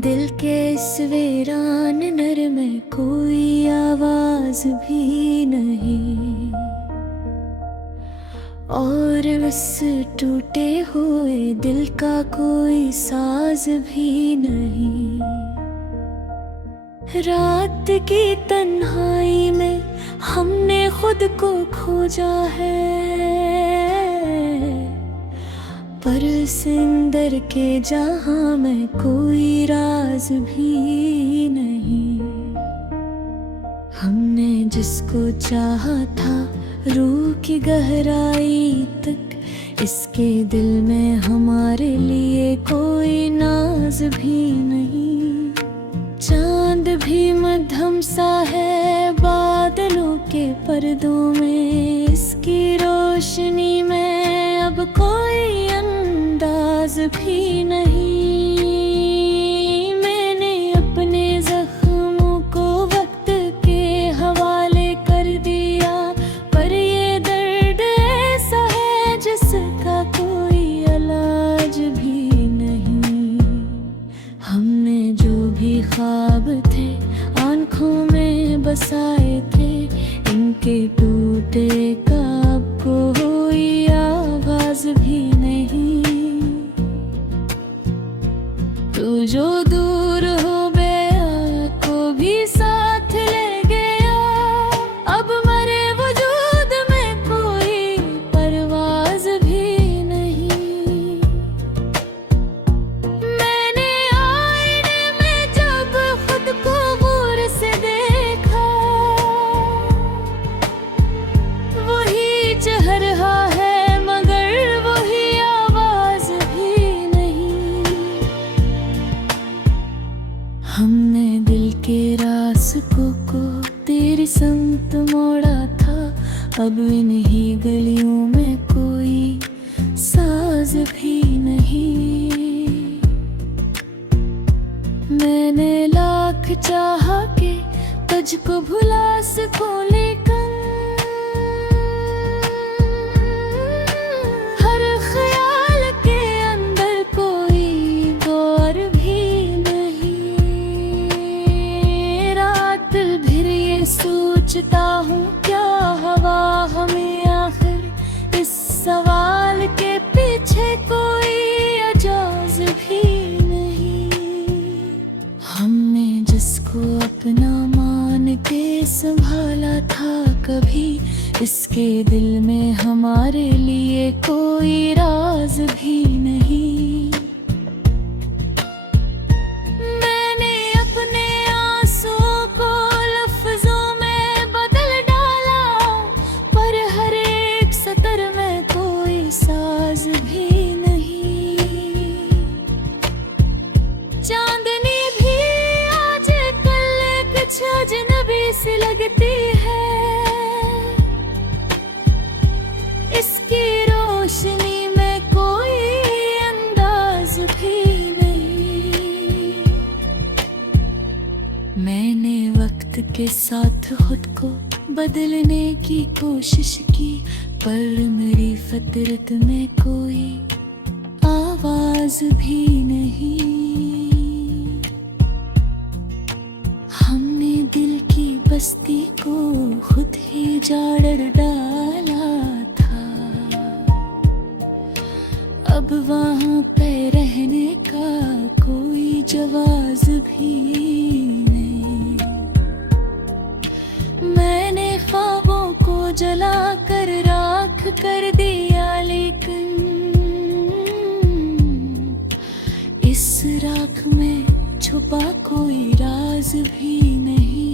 दिल के इस वीरान नर में कोई आवाज भी नहीं, और उस टूटे हुए दिल का कोई साज भी नहीं। रात की तन्हाई में हमने खुद को खोजा है, पर सिंदर के जहां में कोई राज भी नहीं। हमने जिसको चाहा था रूह की गहराई तक, इसके दिल में हमारे लिए कोई नाज भी नहीं। चांद भी मध्यम सा है बादलों के पर्दों में, इसकी रोशनी में अब कोई अंदाज भी नहीं। मैंने अपने जख्मों को वक्त के हवाले कर दिया, पर ये दर्द ऐसा है जिसका कोई इलाज भी नहीं। हमने जो भी ख्वाब थे आंखों में बसाए थे, इनके टूटे का अब कोई आवाज भी नहीं। तू जो दूर हो गया को भी साथ ले गया, अब मरे वजूद में कोई परवाज भी नहीं। मैंने आईने में जब खुद को गौर से देखा, वही चेहरा है मगर वही आवाज भी नहीं। हमने दिल के रास्तों को तेरी संगत मोड़ा था, अब इन्हीं गलियों में कोई साज भी नहीं। मैंने लाख चाहा के तुझको भुला सकूं, लेकिन हर ख्याल के अंदर कोई गौर भी नहीं। रात भर ये सोचता हूँ क्या हवा हमें आखिर, इस सवाल के पीछे कोई अजाज भी नहीं। हमने जिसको अपना मान के संभाला था कभी, इसके दिल में हमारे लिए कोई राज भी नहीं। मैंने अपने आंसुओं को लफ्जों में बदल डाला, पर हर एक सतर में कोई साज भी नहीं। चांदनी भी आजकल कुछ अजनबी सी लगती है, इसकी रोशनी में कोई अंदाज भी नहीं। मैंने वक्त के साथ खुद को बदलने की कोशिश की, पर मेरी फितरत में कोई आवाज भी नहीं। हमने दिल की बस्ती को खुद ही जाड़ डाला था, अब वहाँ पे रहने का कोई जवाज भी नहीं। मैंने ख्वाबों को जला कर राख कर दिया, लेकिन इस राख में छुपा कोई राज भी नहीं।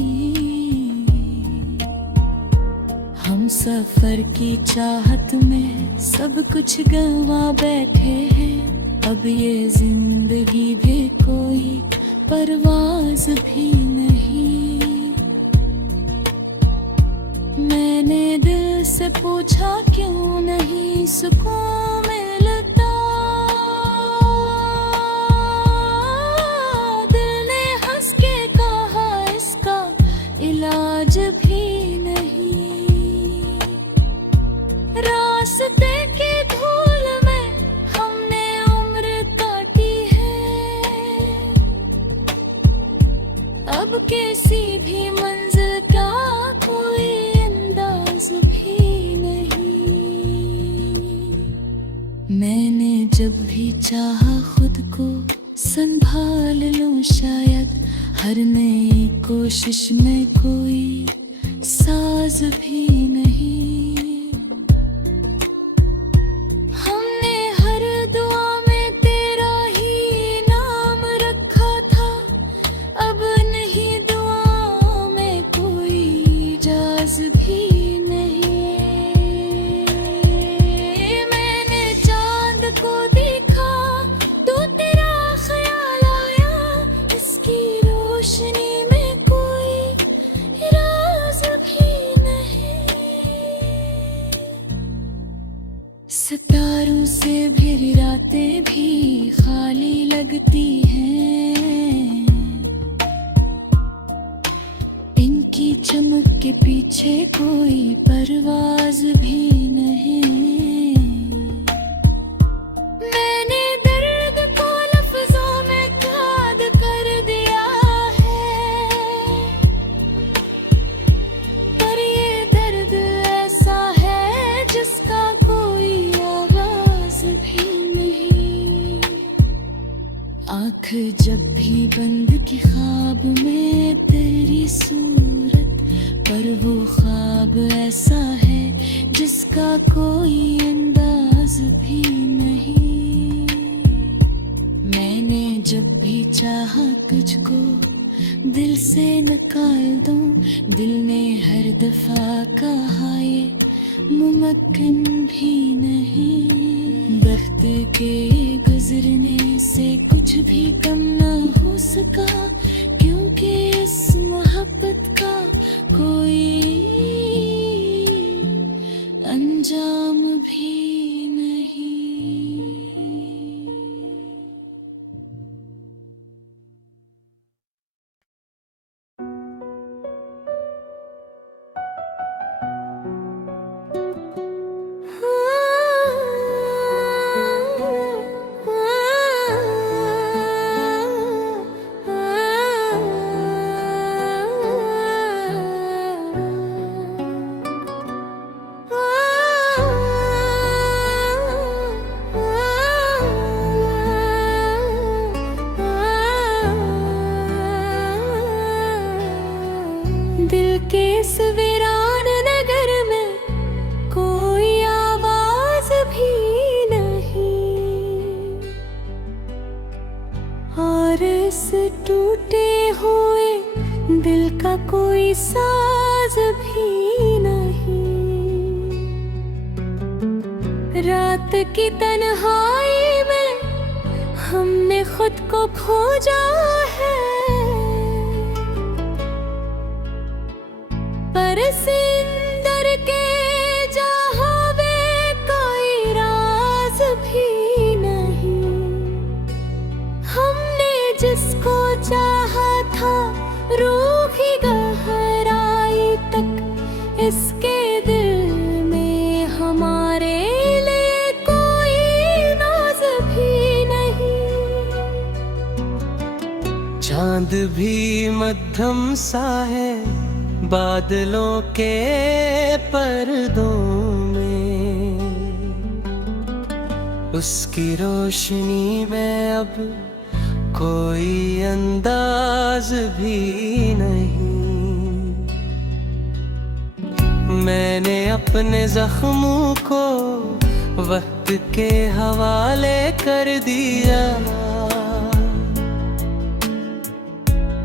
हम सफर की चाहत में सब कुछ गंवा बैठे हैं, अब ये जिंदगी भी कोई परवाज भी नहीं। मैंने दिल से से पूछा क्यों नहीं सुकून मिलता, दिल ने हंस के कहा इसका इलाज भी नहीं। रास्ते की धूल में हमने उम्र काटी है, अब किसी भी मंजिल का कोई अंदाज भी नहीं। मैंने जब भी चाहा खुद को संभाल लूं, शायद हर नई कोशिश में कोई साज भी नहीं। हमने हर दुआ में तेरा ही नाम रखा था, अब नहीं दुआ में कोई जाज भी नहीं। मैंने चांद को देखा तो तेरा ख्याल आया, इसकी रोशनी में कोई राज भी नहीं। सितारों से भरी रातें भी खाली लगती हैं, इनकी चमक के पीछे कोई परवाज भी नहीं। मैंने दर्द को लफ्जों में कैद कर दिया है, पर ये दर्द ऐसा है जिसका कोई आवाज भी नहीं। आँख जब भी बंद की ख्वाब में तेरी सूरत, पर वो ख्वाब ऐसा है जिसका कोई अंदाज भी नहीं। मैंने जब भी चाहा तुझको दिल से निकाल दूं, दिल ने हर दफा कहा ये मुमकिन भी नहीं। वक्त के गुजरने से कुछ भी कम ना हो सका, क्योंकि इस मोहब्बत का कोई अंजाम भी नहीं। दिल के इस वीरान नगर में कोई आवाज भी नहीं, और इस टूटे हुए दिल का कोई साज भी नहीं। रात की तन्हाई में हमने खुद को खोजा है, पर सिंदर के जहां में कोई राज भी नहीं। हमने जिसको चाहा था रूह की गहराई तक, इसके दिल में हमारे लिए कोई नाज भी नहीं। चांद भी मध्यम सा है बादलों के पर्दों में, उसकी रोशनी में अब कोई अंदाज भी नहीं। मैंने अपने जख्मों को वक्त के हवाले कर दिया,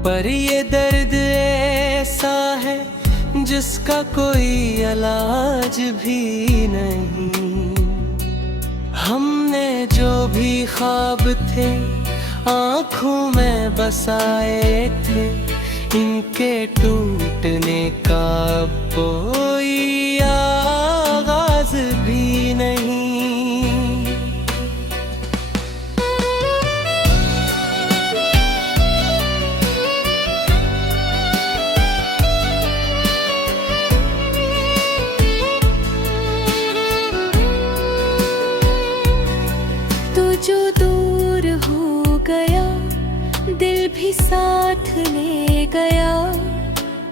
पर ये दर्द ऐसा है जिसका कोई इलाज भी नहीं। हमने जो भी ख्वाब थे आँखों में बसाए थे, इनके टूटने का कोई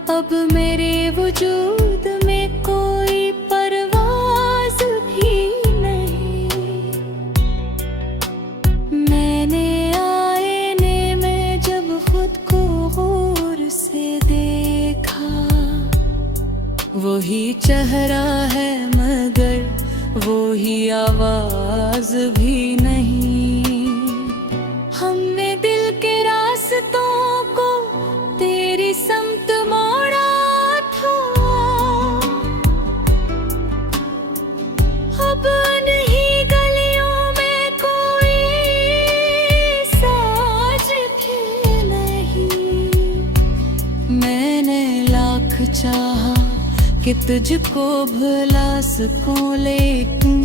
अब मेरे वजूद में कोई परवाज़ भी नहीं। मैंने आईने में जब खुद को गौर से देखा, वही चेहरा है मगर वही आवाज़ भी नहीं। हमने दिल के रास्तों को तेरी समत मोड़ा था, अब नहीं गलियों में कोई साज भी नहीं। मैंने लाख चाहा कि तुझको भुला सकूं, लेकिन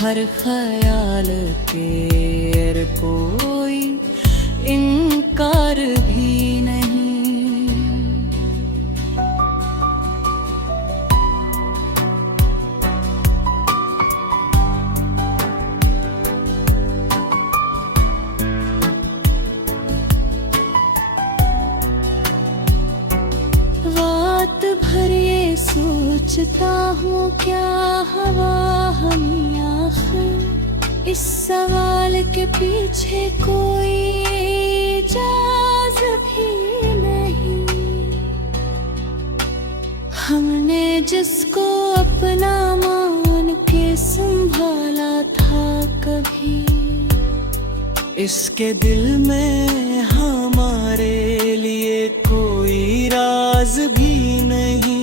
हर ख्याल के कोई इनकार भी नहीं। रात भर ये सोचता हूँ क्या हवा हम आखिर, इस सवाल के पीछे कोई इजाज़ भी नहीं। हमने जिसको अपना मान के संभाला था कभी, इसके दिल में हमारे लिए कोई राज भी नहीं।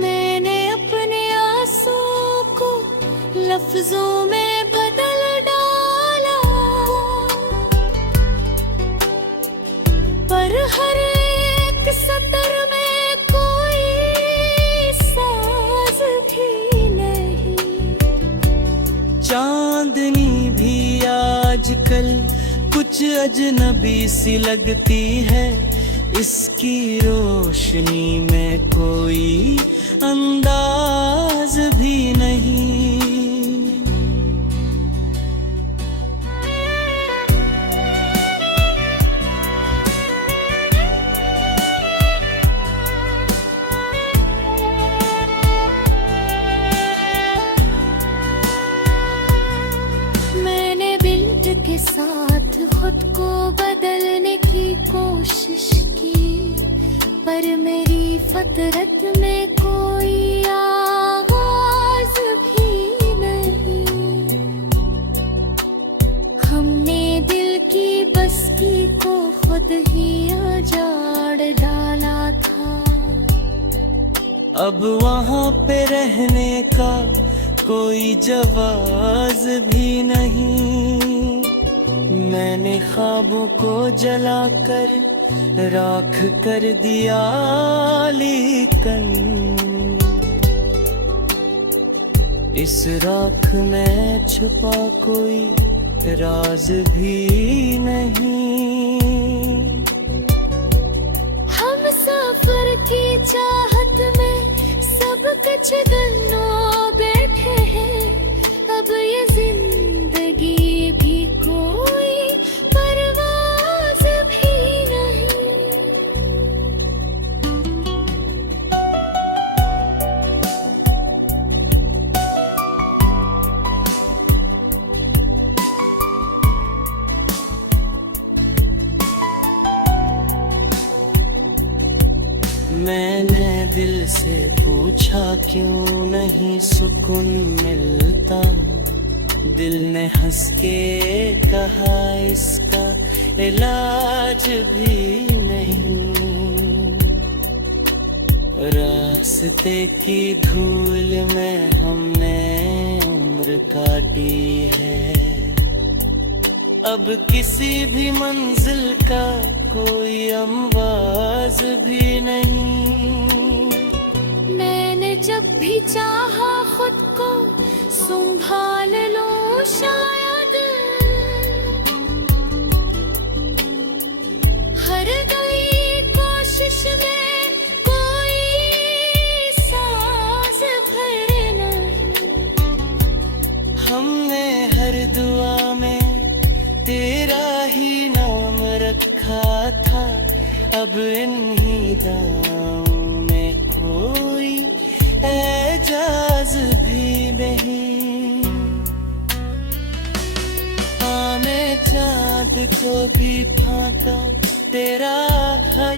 मैंने अपने आंसुओं को लफ्जों में बदल डाला, पर हर एक सतर में कोई साज भी नहीं। चांदनी भी आजकल कुछ अजनबी सी लगती है, इसकी रोशनी में कोई अंदाज भी नहीं। मैंने बिल्ट के साथ खुद को बदलने की कोशिश की, पर मेरी फतरत में कोई आवाज भी नहीं। हमने दिल की बस्ती को खुद ही उजाड़ डाला था, अब वहाँ पे रहने का कोई जवाज भी नहीं। मैंने ख्वाबों को जलाकर राख कर दिया, लेकिन इस राख में छुपा कोई राज भी नहीं। हम सफर की चाहत में सब कुछ गन्नों बैठे हैं, अब ये जिंदगी भी कोई परवाज़ भी नहीं। मैंने दिल से पूछा क्यों नहीं सुकून मिलता, दिल ने हंस के कहा इसका इलाज भी नहीं। रास्ते की धूल में हमने उम्र काटी है, अब किसी भी मंजिल का कोई अम्वाज भी नहीं। मैंने जब भी चाहा खुद को संभाल लूं शायद, हर गई कोशिश में कोई सांस भरना। हमने हर दुआ में तेरा ही नाम रखा था, अब इन्हीं दांव में कोई एजाज भी नहीं। हाँ मैं चाँद को भी फांका तेरा है।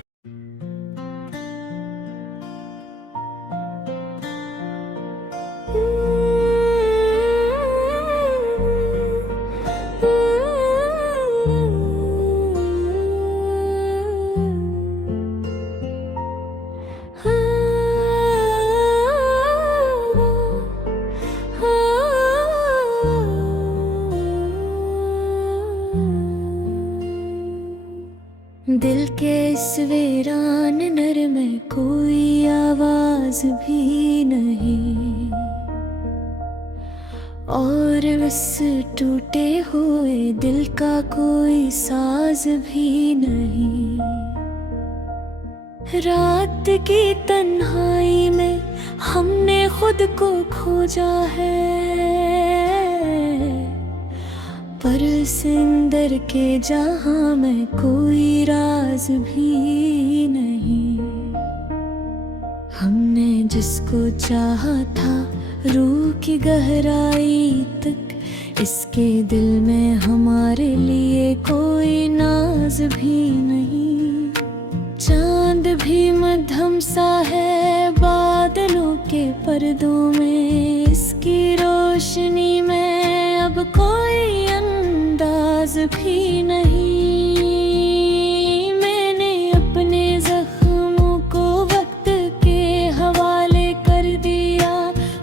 दिल के इस वीरान नर में कोई आवाज भी नहीं, और उस टूटे हुए दिल का कोई साज भी नहीं। रात की तन्हाई में हमने खुद को खोजा है, पर सिंदर के जहां में कोई राज भी नहीं। हमने जिसको चाहा था रूह की गहराई तक, इसके दिल में हमारे लिए कोई नाज भी नहीं। चांद भी मध्यम सा है बादलों के पर्दों में, इसकी रोशनी में अब कोई अंदाज भी नहीं। मैंने अपने जख्मों को वक्त के हवाले कर दिया,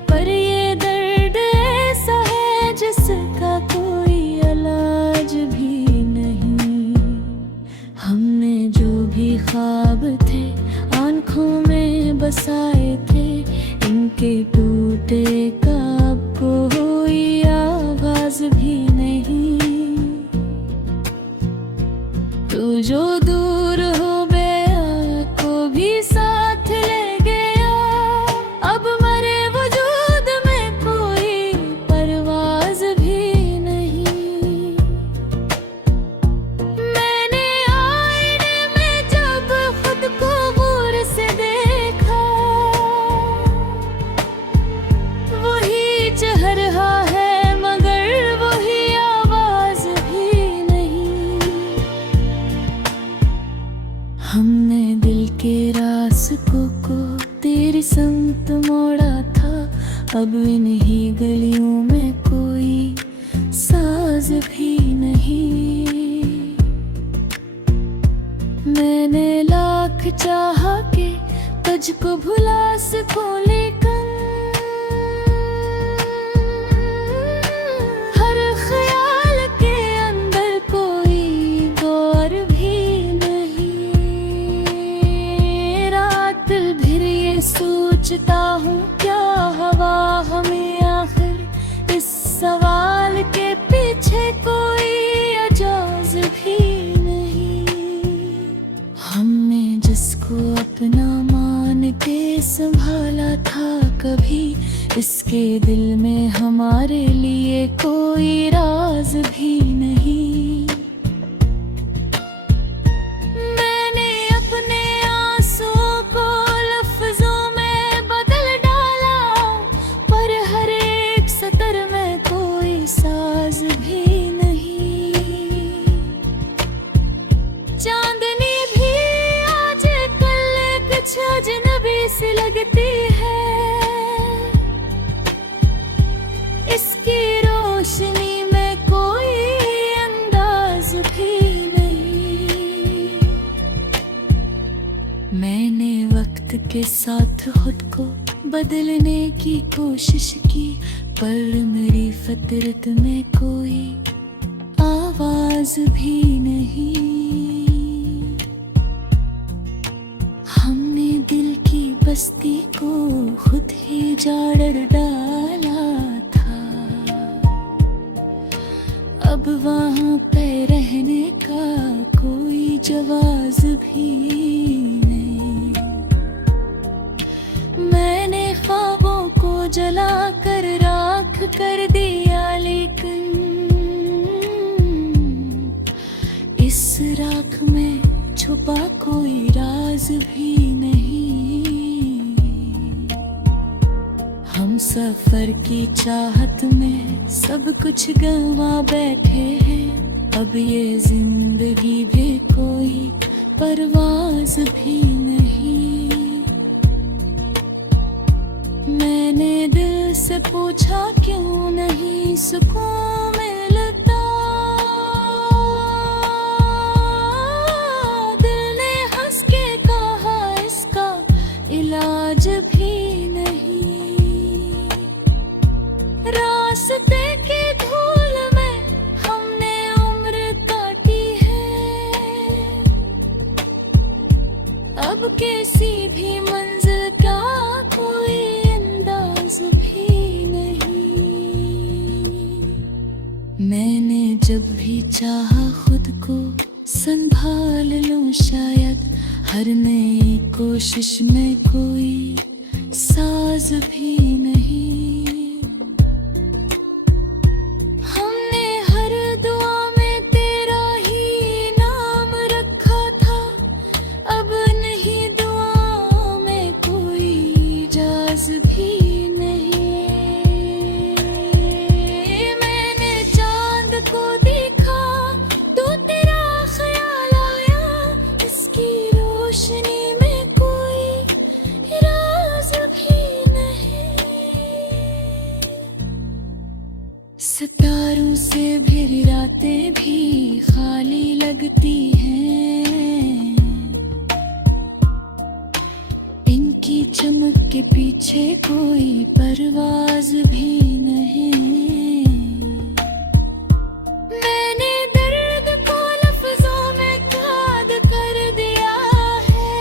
पर ये दर्द ऐसा है जिसका कोई इलाज भी नहीं। हमने जो भी ख्वाब थे आंखों में बसाए थे, इनके टूटे का अब कोई आवाज भी नहीं। तू जो दूर हो गया को भी साथ ले गया, अब मरे वजूद में कोई परवाज भी नहीं। मैंने आईने में जब खुद को गौर से देखा, वही चेहरा है मगर वही आवाज भी नहीं। हमने दिल के रास्तों को तेरी संगत मोड़ा था, अब इन्हीं गलियों में कोई साज भी नहीं। मैंने लाख चाहा के तुझको भुला सकूं, लेकिन हर ख्याल के अंदर कोई गौर भी नहीं। रात भर ये सोचता हूँ क्या हवा हमें आखिर, इस सवाल के पीछे कोई अजाज भी नहीं। हमने जिसको अपना मान के संभाला था कभी, इसके दिल में हमारे लिए कोई राज भी नहीं। मैंने अपने आंसुओं को लफ्जों में बदल डाला, पर हर एक सतर में कोई साज भी नहीं। चांदनी भी आज कल कुछ अजनबी सी लगती है, इसकी रोशनी में कोई अंदाज भी नहीं। मैंने वक्त के साथ खुद को बदलने की कोशिश की, पर मेरी फितरत में कोई आवाज भी नहीं। हमने दिल की बस्ती को खुद ही जाड़ डाला था, अब वहाँ पे रहने का कोई जवाज भी नहीं। मैंने ख्वाबों को जला कर राख कर दिया, लेकिन इस राख में छुपा कोई भी नहीं। हम सफर की चाहत में सब कुछ गंवा बैठे हैं। अब ये जिंदगी भी कोई परवाज भी नहीं। मैंने दिल से पूछा क्यों नहीं सुकून मिलता। दिल ने हंस के कहा इसका इलाज भी नहीं। रास्ते की धूल में हमने उम्र काटी है। अब किसी भी मंजिल का कोई अंदाज भी नहीं। मैंने जब भी चाहा खुद को संभाल लूं शायद हर नई कोशिश में कोई साज भी नहीं। हमने हर दुआ में तेरा ही नाम रखा था। अब नहीं दुआ में कोई जाज भी नहीं। मैंने चांद को देखा तो तेरा ख्याल आया। इसकी रोशनी में कोई राज भी नहीं। सितारों से भरी रातें भी खाली लगती हैं। इनकी चमक के पीछे कोई परवाज भी नहीं। मैंने दर्द को लफ्जों में कैद कर दिया है।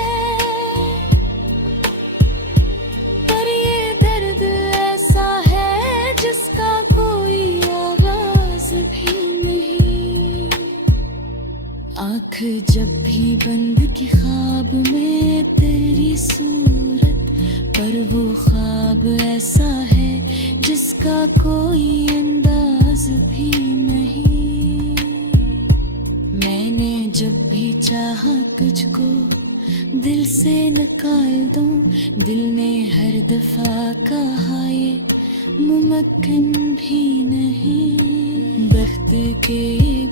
पर ये दर्द ऐसा है जिसका कोई आवाज भी नहीं। आँख जब भी बंद की ख्वाब में तेरी सूरत, पर वो ख्वाब ऐसा है जिसका कोई अंदाज भी नहीं। मैंने जब भी चाहा तुझको दिल से निकाल दूं। दिल ने हर दफा कहा ये मुमकिन भी नहीं। वक्त के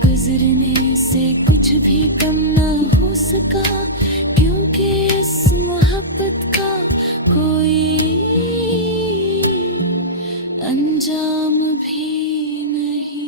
गुजरने से कुछ भी कम ना हो सका, क्योंकि इस मोहब्बत का कोई अंजाम भी नहीं।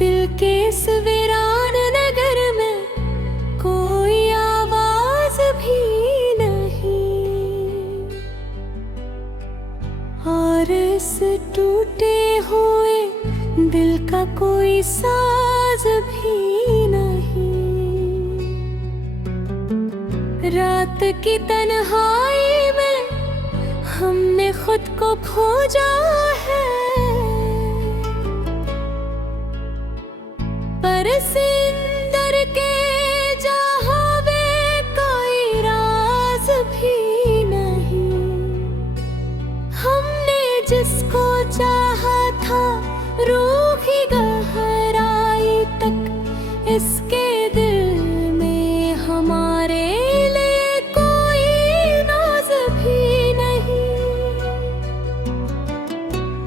दिल के इस वीरान नगर में कोई आवाज भी नहीं। और इस टूटे हुए दिल का कोई साज भी नहीं। रात की तन्हाई में हमने खुद को खोजा है। पर सिंदर के जहां में कोई राज भी नहीं। हमने जिसको चाहा था रूह की गहराई तक, इसके दिल में हमारे लिए कोई नाज भी नहीं।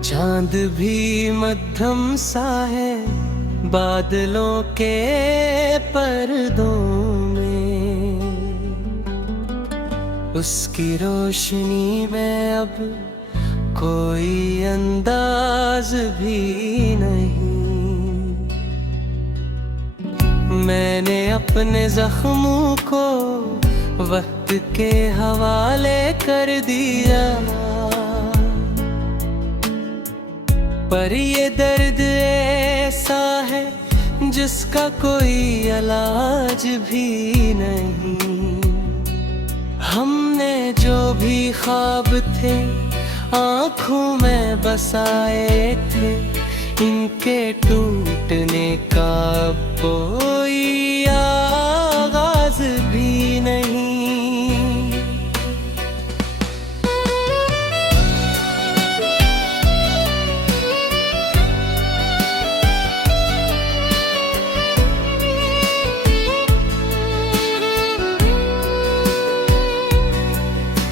चांद भी मध्यम सा है बादलों के पर्दों में। उसकी रोशनी में अब कोई अंदाज भी नहीं। मैंने अपने जख्मों को वक्त के हवाले कर दिया। पर ये दर्द ऐसा है जिसका कोई इलाज भी नहीं। हमने जो भी ख्वाब थे आँखों में बसाए थे, इनके टूटने का कोई आगाज भी नहीं।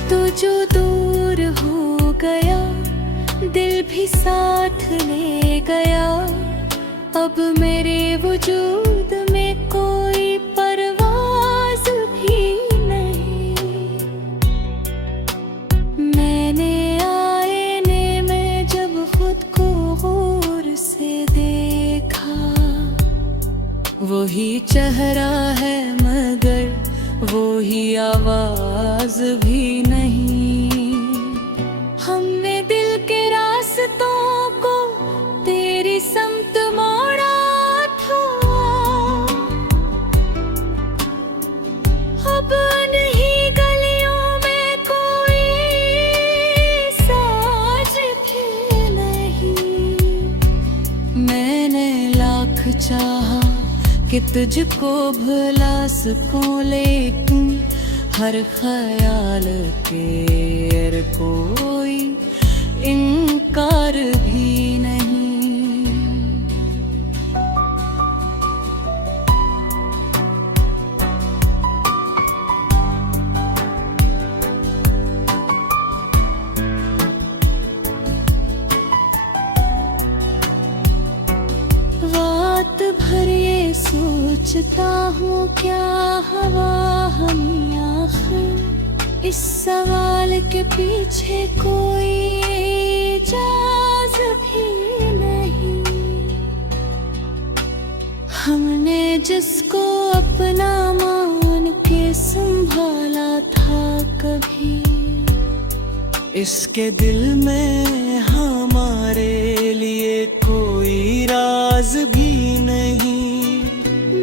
तो जो दूर हो गया दिल भी साथ ले गया, अब मेरे वजूद में कोई परवाज भी नहीं। मैंने आईने में जब खुद को गौर से देखा, वही चेहरा है मगर वही आवाज भी नहीं। हमने दिल के रास्तों को तेरी समत मोड़ा था, अब नहीं गलियों में कोई साज भी नहीं। मैंने लाख चाहा कि तुझको भुला सकूं, लेकिन हर ख्याल के कोई इनकार भी नहीं। रात भर ये सोचता हूँ क्या हवा हम आखिर, इस सवाल के पीछे कोई इजाज़ भी नहीं। हमने जिसको अपना मान के संभाला था कभी, इसके दिल में हमारे लिए कोई राज भी नहीं।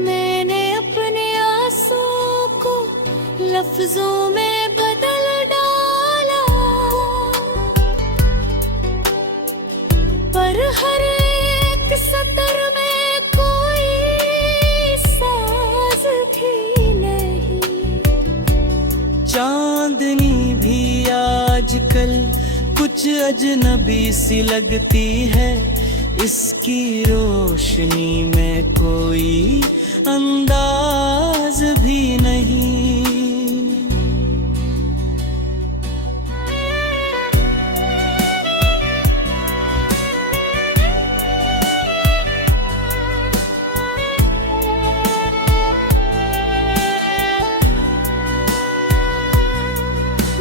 मैंने अपने आंसुओं को लफ्जों में बदल डाला, पर हर एक सतर में कोई साज भी नहीं। चांदनी भी आजकल कुछ अजनबी सी लगती है, इसकी रोशनी में कोई अंदाज भी नहीं।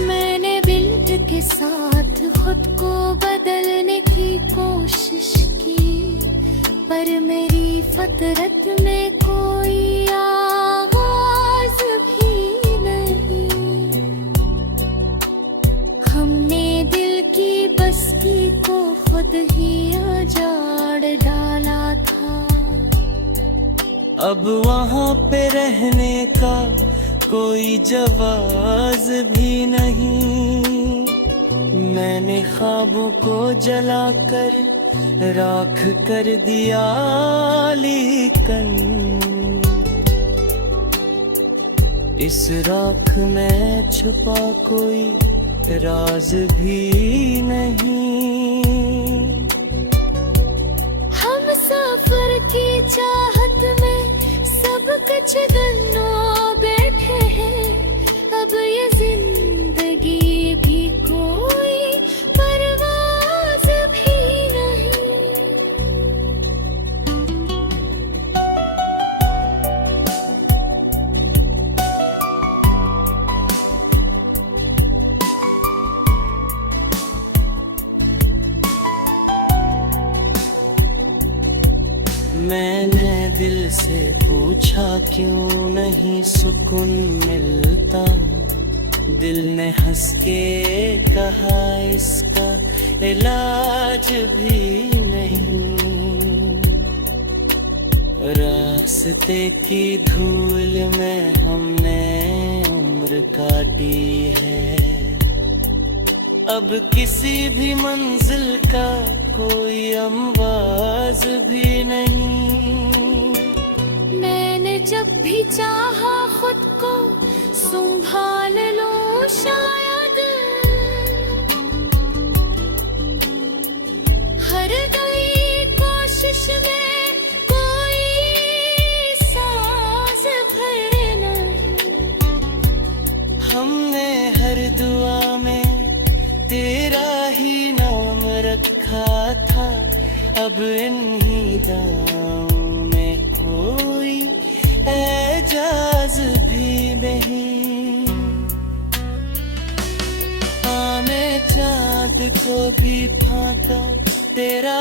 मैंने बिल्ट के साथ खुद को बदलने की कोशिश की, पर मेरी फतरत में कोई आगाज भी नहीं। हमने दिल की बस्ती को खुद ही उजाड़ डाला था, अब वहाँ पे रहने का कोई जवाज भी नहीं। मैंने ख्वाबों को जलाकर राख कर दिया, लेकिन इस राख में छुपा कोई राज भी नहीं। हम सफर की चाहत में सब कुछ गन्नों बैठे हैं, अब ये जिंदगी भी कोई परवाज भी नहीं। मैंने दिल से पूछा क्यों नहीं सुकून मिलता, दिल ने हंस के कहा इसका इलाज भी नहीं। नहीं। रास्ते की धूल में हमने उम्र काटी है, अब किसी भी मंजिल का कोई अंदाज भी नहीं। मैंने जब भी चाहा खुद को संभाल लूं शायद, हर गई कोशिश में कोई सांस भर नहीं। हमने हर दुआ में तेरा ही नाम रखा था, अब इन्हीं दामों में कोई एजाज भी नहीं। हाँ मैं चाँद को भी फांका तेरा